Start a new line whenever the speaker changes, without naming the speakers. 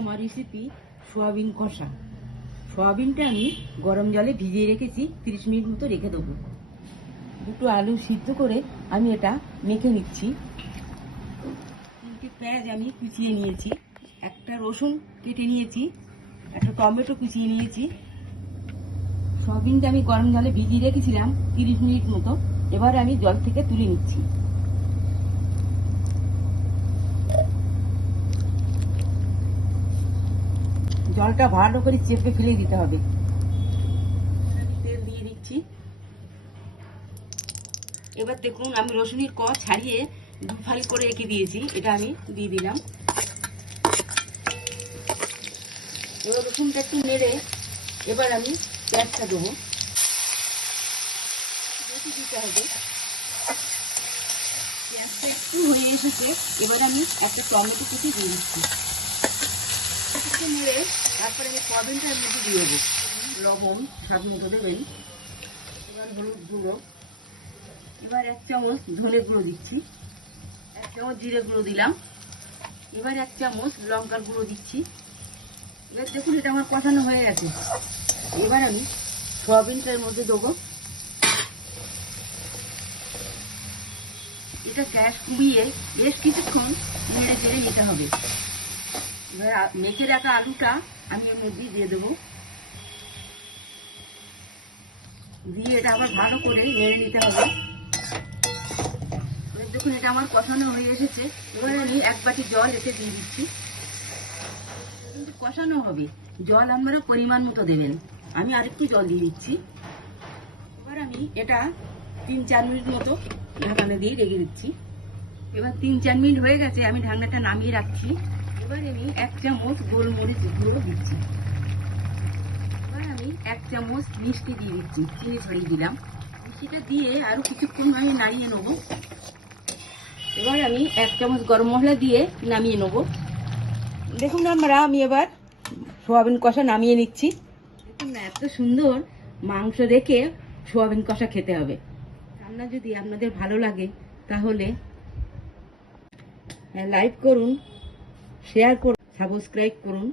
আমার recipe soybean কষা। সোয়াবিনটা আমি গরম জলে ভিজিয়ে রেখেছি, তিরিশ মিনিট মতো রেখে দেবো। দুটো আলু সিদ্ধ করে আমি এটা মেখে নিচ্ছি। তিনটে পেঁয়াজ আমি কুচিয়ে নিয়েছি, একটা রসুন কেটে নিয়েছি, একটা টমেটো কুচিয়ে নিয়েছি। সোয়াবিনটা আমি গরম জলে ভিজিয়ে রেখেছিলাম তিরিশ মিনিট মতো, এবার আমি জল থেকে তুলে নিচ্ছি। জলটা ভালো করে চেপে ফেলে দিতে হবে। তেল দিয়ে দিচ্ছি। এবার দেখুন, আমি রসুনের ক ছাড়িয়ে দু ফাল করে এঁকে দিয়েছি। এটা আমি দিয়ে দিলাম। এবার রসুনটা একটু নেড়ে এবার আমি পেঁয়াজটা দেবো। দিতে হবে। পেঁয়াজটা একটু হয়ে এসেছে। এবার আমি একটা টমেটো কুচি দিয়ে দিচ্ছি। একটু নেড়ে তারপরে আমি সয়াবিনটার মধ্যে দিয়ে দেবো। লবণ, স্বাদ মতো দেবেন। এবার হলুদ গুঁড়ো। এবার এক চামচ ধনে গুঁড়ো দিচ্ছি। এক চামচ জিরে গুঁড়ো দিলাম। এবার এক চামচ লঙ্কার গুঁড়ো দিচ্ছি। এবার দেখুন, এটা আমার কষানো হয়ে গেছে। এবার আমি সয়াবিনটার মধ্যে দেবো। এটা গ্যাস কমিয়ে বেশ কিছুক্ষণ নেড়ে চেড়ে নিতে হবে। এবার মেখে রাখা আলুটা আমি এর মধ্যে দিয়ে দেবো। দিয়ে এটা আবার ভালো করে নেড়ে নিতে হবে। দেখুন, এটা আমার কষানো হয়ে এসেছে। এবার আমি এক বাটি জল এতে দিয়ে দিচ্ছি। কিন্তু কষানো হবে। জল আপনারা পরিমাণ মতো দেবেন। আমি আরেকটু জল দিয়ে দিচ্ছি। এবার আমি এটা তিন চার মিনিট মতো ঢাকানো দিয়ে রেখে দিচ্ছি। এবার তিন চার মিনিট হয়ে গেছে, আমি ঢাকনাটা নামিয়ে রাখছি। এবার আমি এক চামচ গোলমরিচ গুঁড়ো দিচ্ছি। এবার আমি এক চামচ মিষ্টি দিয়ে দিচ্ছি, চিনি ছড়িয়ে দিলাম। মিষ্টিটা দিয়ে আরও কিছুক্ষণ আমি নাড়িয়ে নেব। এবার আমি এক চামচ গরম মশলা দিয়ে নামিয়ে নেব। দেখুন আমরা, আমি এবার সোয়াবিন কষা নামিয়ে নিচ্ছি। দেখুন না, এত সুন্দর মাংস রেখে সোয়াবিন কষা খেতে হবে। রান্না যদি আপনাদের ভালো লাগে, তাহলে লাইক করুন শেয়ার করুন সাবস্ক্রাইব করুন।